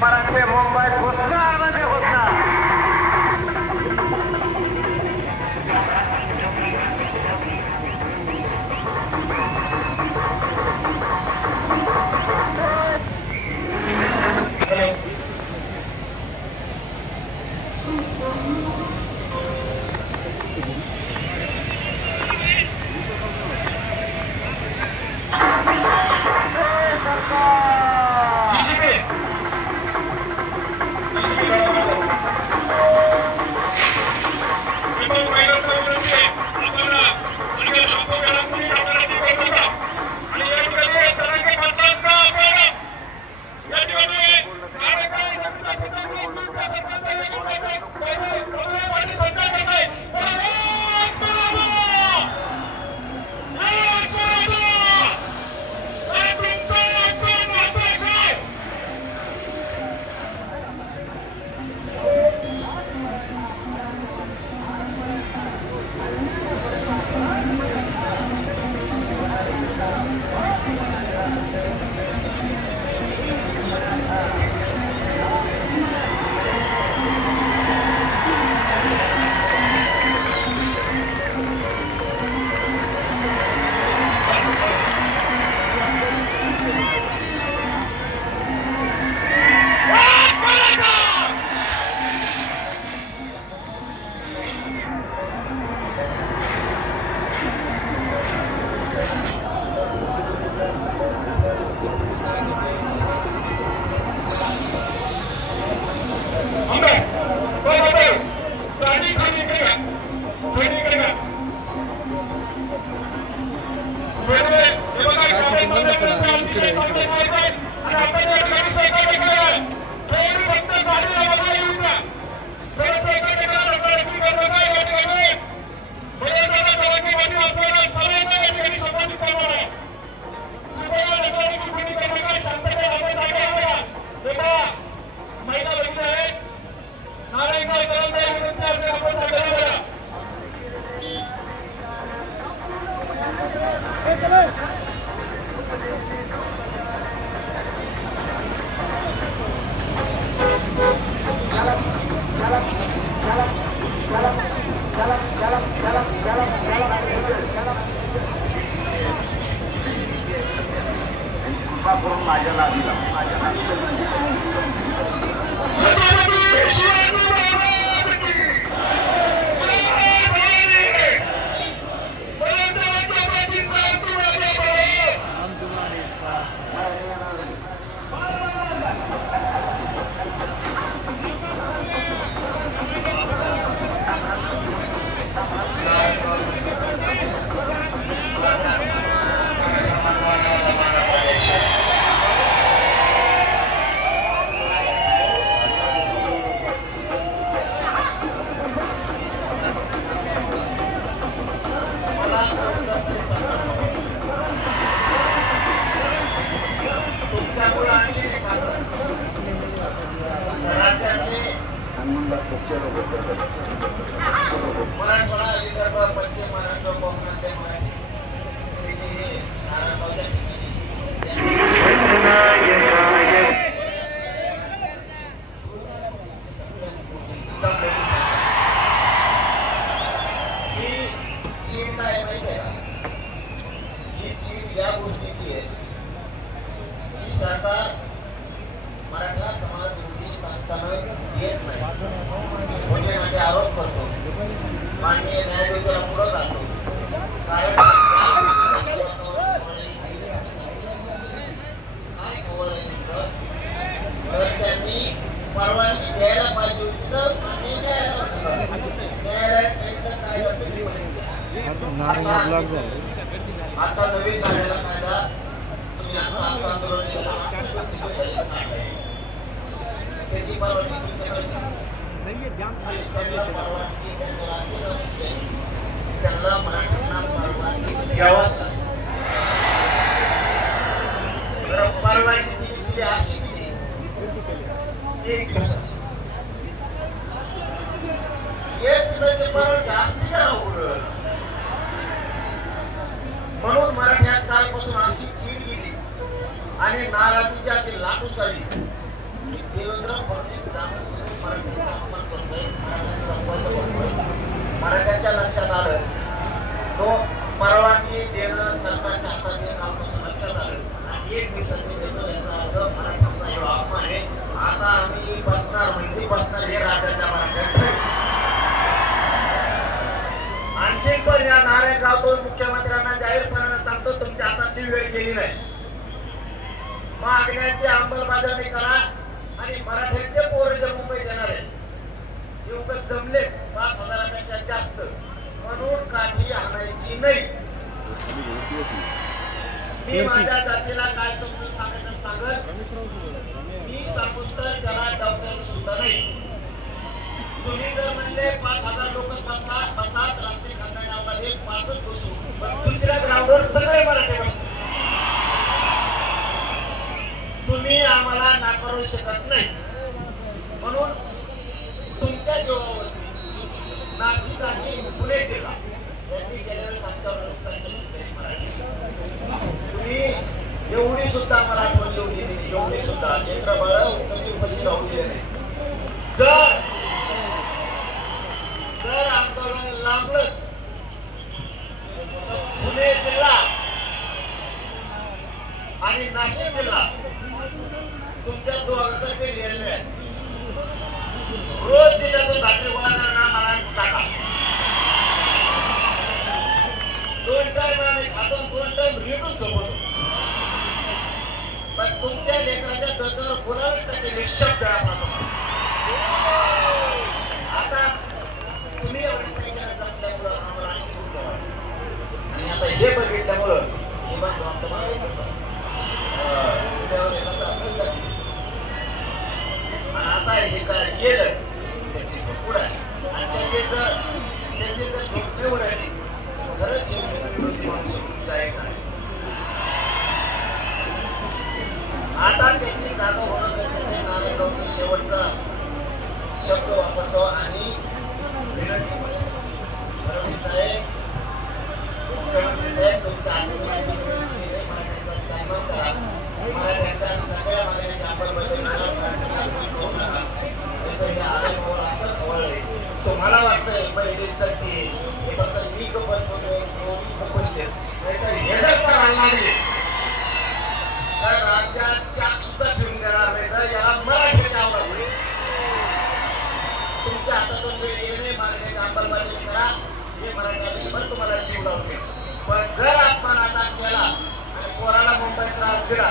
परंतु मुंबई घुसणार म्हणजे घुसणार. म्हणून मराठ्यात कालपासून अशी चीड गेली आणि नाराजीची अशी लाटू झाली की देवेंद्र फडणवीस जाणून मराठ्यांचा अपमान करतोय, मराठ्यांचा संवाद करतोय. मराठ्यांच्या लक्षात आलं, तो परवानगी देणं सरकारच्या हातात येणं कालपासून लक्षात आलं आणि एक दिवसाचे देतो याचा अर्थ मराठ्यांचा एवढा अपमान आहे. आता आम्ही बसणार म्हणजे बसणार हे राज्याच्या मराठ्यांकडे. आणखी पण या नारे गावतो मुख्यमंत्र्यांना जाहीरपणाने सांगतो, तुमच्या हातात ती वेळ गेली नाही. मागण्याची अंमलबजावणी करा आणि मराठ्यांचे पोरं जे मुंबईत येणार आहेत एवढं जमले 5,000पेक्षा जास्त म्हणून काठी आणायची नाही. मी माझ्या जातीला काय समजून सांगायचं सांगत मी सांगून तर त्याला डॉक्टर सुद्धा नाही. तुम्ही जर म्हणले 5,000 लोक बसा रात्री खांदा नावाला एक 5च बसू, पण दुसऱ्या ग्राउंडवर सगळे मराठी बसतील. तुम्ही आम्हाला नाकारू शकत नाही. म्हणून तुमच्या जीवावरती नाशिक आणि पुणे जिल्हा यांनी गेल्या वेळेस आमच्यावर तुम्ही एवढी सुद्धा मला आठवण येऊ दिली नाही, एवढी सुद्धा नेत्रबळ उपस्थित राहू दिले नाही. जर आंदोलन लांबलंच पुणे जिल्हा आणि नाशिक जिल्हा तुमच्या दोघांकडे रेल्वे आहे. रोज दिल्यातून भाकरी गोळा करणार मला टाका. 2 टाइम आम्ही खातो, 2 टाइम रिटून झोपतो. पण तुमच्या लेकराच्या डोक्यावर बोलायला टाके निश्चित करा. आता तुम्ही एवढी संख्या जमल्यामुळं आम्हाला आणखी खूप जवळ आणि आता हे बघितल्यामुळं आता हे काय केलं त्याची पुढे आणि त्याचे जर धोके उडाली खरंच विरोधी माणूस आहे का. आता त्यांची जागा होणं गरजेचे. नारायणराव शेवटचा शब्द वापरतो आणि विनंती करतो, फडणवीस साहेब, मुख्यमंत्री साहेब, तुमच्या मराठ्यांचा सन्मान करा. मराठ्यांच्या सगळ्या मागण्यांच्या अंमलबजावणीला करू नका. हे आल्यामुळे असं खवळलंय. तुम्हाला वाटतंय पहिले चलती हे फक्त मी बसते नाही तर हे जर करायला लागले तर राज्याच्या सुद्धा फिरून देणार नाही. तर याला मराठ्याच्या आवडत तुमच्या हातातून वेळ येणे मागण्याची अंमलबजावणी करा. हे मराठी आयुष्यभर तुम्हाला जीव लावते. पण जर अपमान आता केला आणि पोराला मुंबईत त्रास दिला